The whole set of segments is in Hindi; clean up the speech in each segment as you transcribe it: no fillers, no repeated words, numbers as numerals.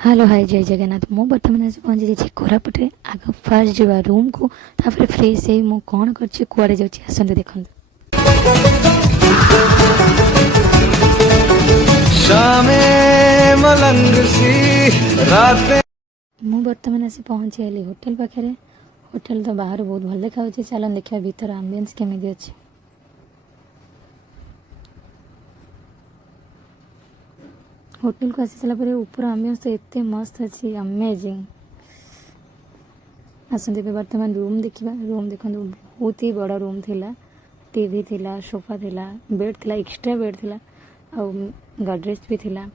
हेलो हाय जय जगन्नाथ मु बर्तमान आसी पहुँची जाइए कोरापुटे आग फास्ट जावा रूम को तापर फ्रेश हो मु कौन कर कुआड़े जाऊँगी आसतु देखते मु बर्तमान आसी पहुँची गली होटेल पाखे होटेल तो बाहर बहुत भल देखा चलन देखा भीतर आम्बियंस केमी अच्छे होटेल को आसी सारापर ऊपर आम्बियंस तो एते मस्त अच्छी अमेजिंग आसते बर्तमान रूम देखा रूम देखो बहुत ही बड़ा रूम थिला टीवी थिला सोफा थिला बेड थिला एक्स्ट्रा बेड थिला आउ गडरेज भी थिला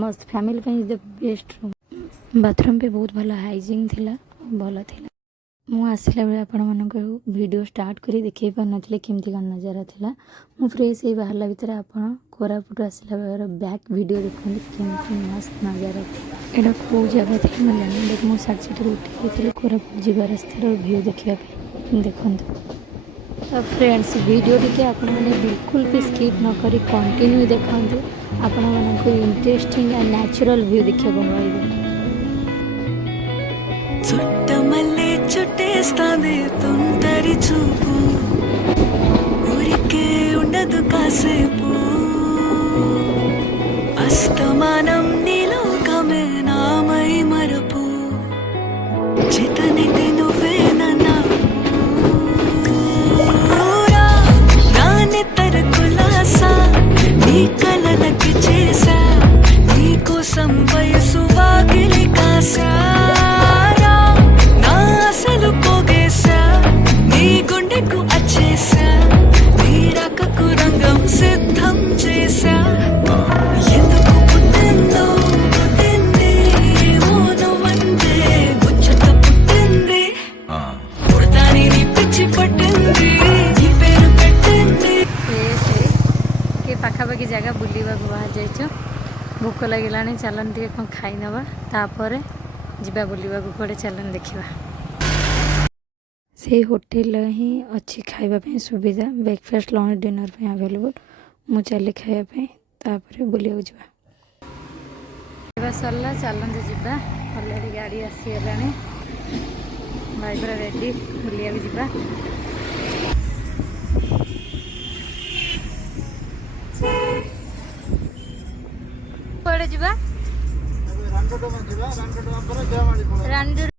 मस्त फैमिली पे द बेस्ट रूम बाथरूम पे बहुत भल हाइजीन थिला भल थिला मु आसला बेले आपण मानक वीडियो स्टार्ट करी देखै पार नथिले केमती कन नजारा थिला मु फ्रेश हे बाहरला भीतर आपण कोरापुट आसला बेले बैक वीडियो देखुन केमती मस्त नजारा एडा को जगह थी मैं जानी देख मु साइड साइड उठी थी कोरापुट जीवा रास्तार व्यू देखिया पे देखन तो फ्रेंड्स वीडियो टिके आपण माने बिल्कुल भी स्किप न करी कंटिन्यू देखंतु आपण मानक इंटरेस्टिंग एंड नेचुरल व्यू देखिया को मिलबे చుట్టమల్లే చుట్టేస్తాంది తుంటరి చూపు ఊరికే ఉండదు కాసేపు అస్తమానం నీలోకమే నామై మరపు చితనిది నువ్వేనన్నా నాన్నెత్తర కులాసా నీ కలలకి చేసా నీ కోసం వయసు వాకిలి కాసా సిద్ధం చేశా ఎందుకు పుట్టిందో పుట్టింది మోనవంటే ముచ్చట పుట్టింది పుడతాని పిచ్చి పట్టింది ఈ పేరు పెట్టింది के पाखापाखि जगह बुलवा बाहर जाइछ भोक लगे चलन टे कौन खाई नवा तापर जीवा बुलवा कड़े चलन देखा से होटेल ही अच्छी खावाई सुविधा ब्रेकफास्ट लंच डिनर पे अवेलेबल मु चली खायापी तापर बुलिया जा सरला चलते जा अलरेडी गाड़ी आसीगला भाई पूरा रेडी बुलिया जा कड़े जा रानडू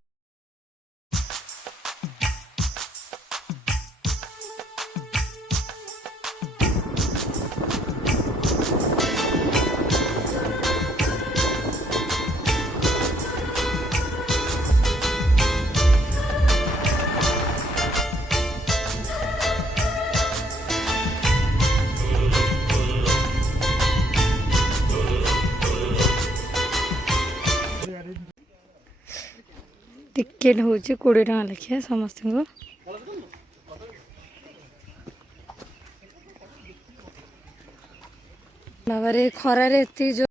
टिकेट हूँ 20 टका लेखिए समस्त को बाबा खरारे एति जो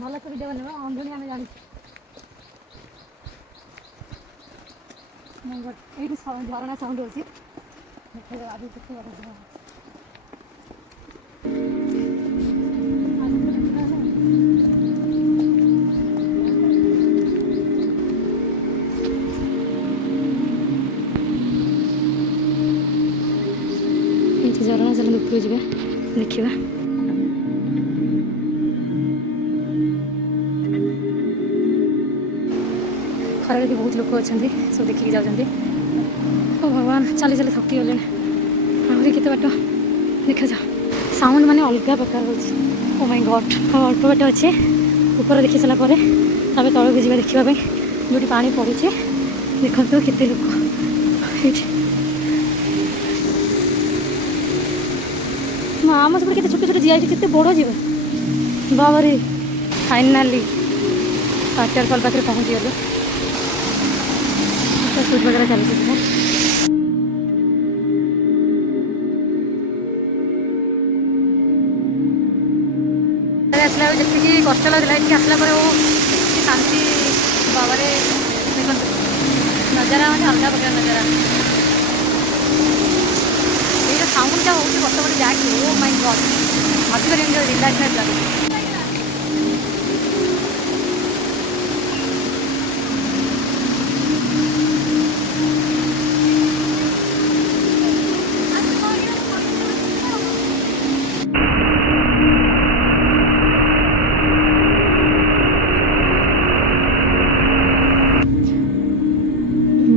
भल से वीडियो बना अंधुनी आम जानी ये झरना साउंड होती झरना चल ऊपर जा देखा खराब भी बहुत लोग अच्छा सब देखिए जाऊँगी ओ भगवान चली चली थकी गले आहरी केते बाट देखा जा साउंड माने अलग प्रकार हो ओ माय गॉड अल्प बाट अच्छे ऊपर देखी सारा तल को जा देखापी जो पा पड़े देखो तो केते लोक आम सब छोटे छोटे जीआई केते बड़ जीव बाबा रे फाइनाली वाटरफॉल पाखे पहुँची गलु शूट वगैरह चलती है बाहर आसला जी कष्ट लगला ये आसला शांति बाबा देखो नजारा मैंने अलग प्रकार नजारा ये साउंड टा होती बस बड़े जाके ओ माय गॉड मत करेंगे रिलैक्स लगे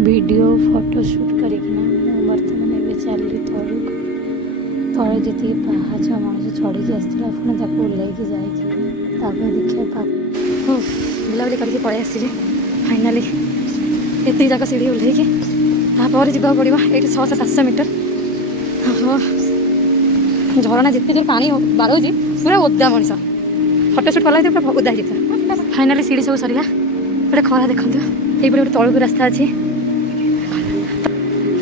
वीडियो फोटोशूट करिकिना बर्तमान एवं चली तौक तले जी पाहाच मनुष्य चढ़ी आसला पुणी ताको ओल्लैकी जाए देखिए बुलाबुली करके पलि आसी फाइनाली एत जाक सीढ़ी ओल्लैकी तापर जावाक पड़ो ये 600-700 मीटर झरणा जिते जो पानी बारोजी पूरा ओदा मनीष फोटोशूट कला पूरा ओदा हो फाइनाली सीढ़ी सब सरला गोटे खरा देखो ये गोटे तौक रास्ता अच्छी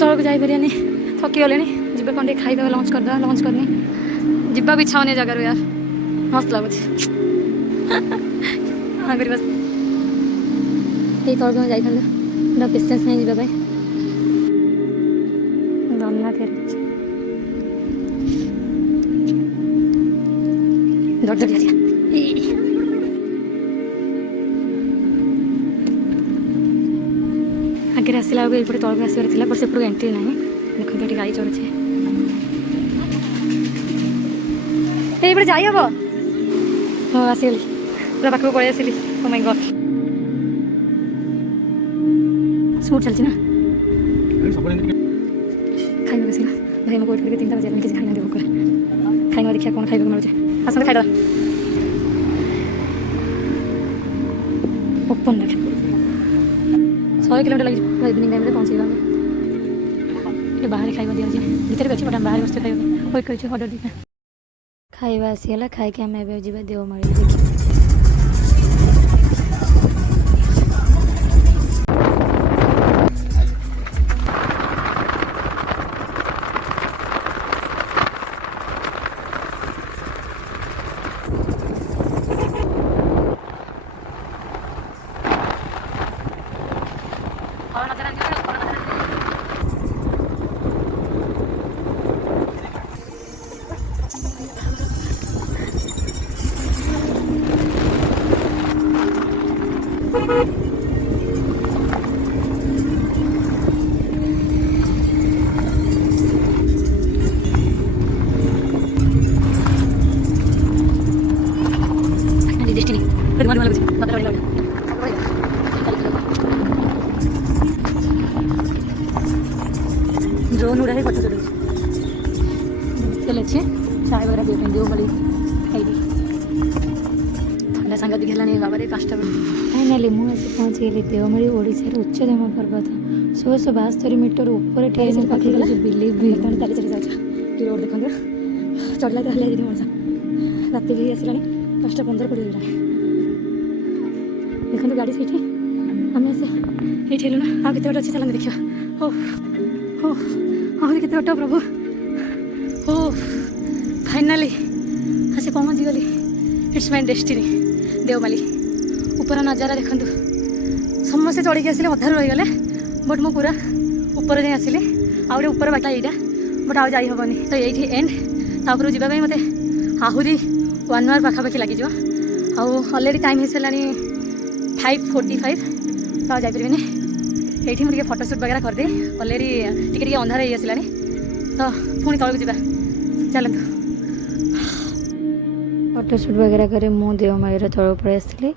तौक जापरियानी थकी गले जी कौन खाଇବା लंच करदे लंच करनी जीवा भी इच्छा होनी जगार यार मस्त लगुच ये तौक में जाइए पेसेंस नहीं जावाई धन्यवाद आगे आसला ये तौक आसबार बट से एंट्री ना देखो ये गाड़ी चलुचे ये जाई हम हाँ आसगली पूरा पाखक पलि आसली ओ माय गॉड शूट चलती ना खाइबा बस भाई मैं वेट करके 3टा बजे किसी खाना भोक खाइबा देखिए कौन खाइबा मिलूचे आसते खाईदा ओपन रखे 100 किलोमीटर लगे इवनिंग टाइम पहुँचेगा ये बाहर खाଇବା दिया भीतर भी अच्छे बट बाहर बस खाइबा वेट कर ऑर्डर देना खाଇବା आसीगला खाई आम एवं देवमाली देखिए ड्रोन उड़ा है फोटो चले चाय वगैरह दे देवमाली खाई ठंडा सांगा दिखलानी बाबा 5टा फाइनाली मुझे पहुँची गली देवमाली ओडिशार उच्चतम पर्वत 1672 मीटर ऊपर ठेर पाखे बिलीव भी तारी चली जाए कि रोड देखते चढ़ला तो हल्ला मजा रात भी आसला 5टा 15 पड़ देखो गाड़ी से आम ये हेलु ना आ केत अच्छे चलते देखा ओ ओ आहुरी केत बट प्रभु ओ फाइनाली आसे पहुँची गली इट्स माय डेस्टिनी देवमाली ऊपर नजारा देखु समस्ते चढ़ी आसिले अधार रहीगले बट मु पूरा ऊपर जाए आसिली आउटे ऊपर बाटा यहाँ बट आउ जाई हेनी तो ये एंड तापर जावाई मत आहुरी 1 आवर पाखापाखि लगे ऑलरेडी टाइम हो सारे 5:45 तो जापरि ये मुझे फोटोशूट वगैरह करदे ऑलरेडी टिके अंधार हो आसला तो पुणी तौक जा चलतु फोटोशूट वगैरह करे मु देवमाली तौक पड़े आसली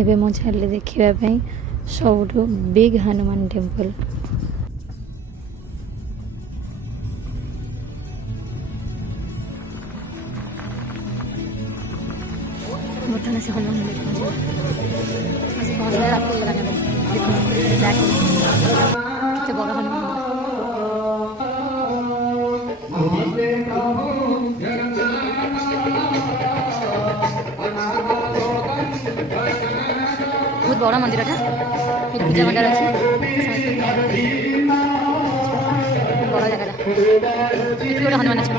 एवं मुझे चली देखापी सब बिग हनुमान टेम्पल बर्तमान से हनुमान पहुँच गया रात लगाने देखो कितने बड़ा हनुमान बहुत बड़ा मंदिर था पूजा मंडल अच्छे बड़ा जगह गोटे हनुमान अच्छा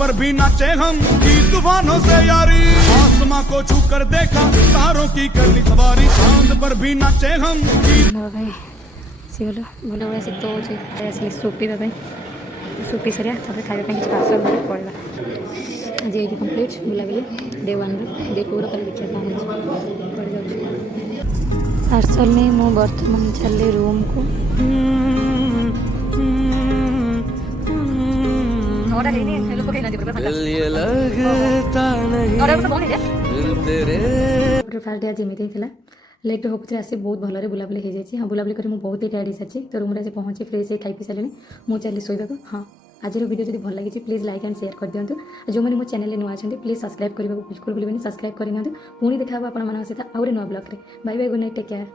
पर भी नाचे हम की तूफानों से यारी, आसमां को छू कर देखा तारों की करनी सवारी, चांद पर भी नाचे हम की ଭାଇ ଆସିଗଲୁ ଭଲ ଭଳିଆ ଶୀତ ହେଉଛି ଆସିଲି ସୁପ୍ ପିଇବା ପାଇଁ ସୁପ୍ ପିଇ ସାରିବା ତାପରେ ଖାଇବା ପାଇଁ କିଛି ପାର୍ସଲ ଧରି ପଳେଇବା। ଆଜି ଏଇଠି କମ୍ପ୍ଲିଟ୍ ବୁଲାବୁଲି ଡେ 1ର ଡେ 2ର କାଲି ଦେଖିବା କ'ଣ ହେଉଛି କୁଆଡ଼େ ଯାଉଛି। ପାର୍ସଲ ନେଇ ମୁଁ ବର୍ତ୍ତମାନ ଚାଲିଲି ରୁମ୍କୁ। दिल ये लगता नहीं फिर तेरे ଫାର୍ଷ୍ଟ ଡେ ଆଜି ଏମିତି ହେଇଥିଲା ଲେଟ୍ ହଉ ପଛରେ ଆସି ବହୁତ ଭଲରେ ବୁଲାବୁଲି ହେଇଯାଇଛି। ହଁ ବୁଲାବୁଲି କରି ମୁଁ ବହୁତ ଟାୟାର୍ଡ଼ ହେଇସାରିଛି ତ ରୁମ୍ରେ ଆସି ପହଞ୍ଚି ଫ୍ରେଶ୍ ହେଇ ଖାଇ ପିଇ ସାରିଲିଣି। ମୁଁ ଚାଲିଲି ଶୋଇବାକୁ। ହଁ ଆଜିର ଭିଡ଼ିଓ ଯଦି ଭଲ ଲାଗିଛି ପ୍ଲିଜ୍ ଲାଇକ୍ ଆଣ୍ଡ ସେୟାର କରିଦିଅନ୍ତୁ। ଯେଉଁମାନେ ମୋ ଚ୍ୟାନେଲରେ ନୂଆ ଅଛନ୍ତି ପ୍ଲିଜ୍ ସବସ୍କ୍ରାଇବ୍ କରିବାକୁ ବିଲକୁଲ ଭୁଲିବେନି। ସବସ୍କ୍ରାଇବ୍ କରିନିଅନ୍ତୁ। ପୁଣି ଦେଖା ହେବ ଆପଣମାନଙ୍କ ସହିତ ଆହୁରି ନୂଆ ବ୍ଲଗ୍ରେ। Bye bye good night take care.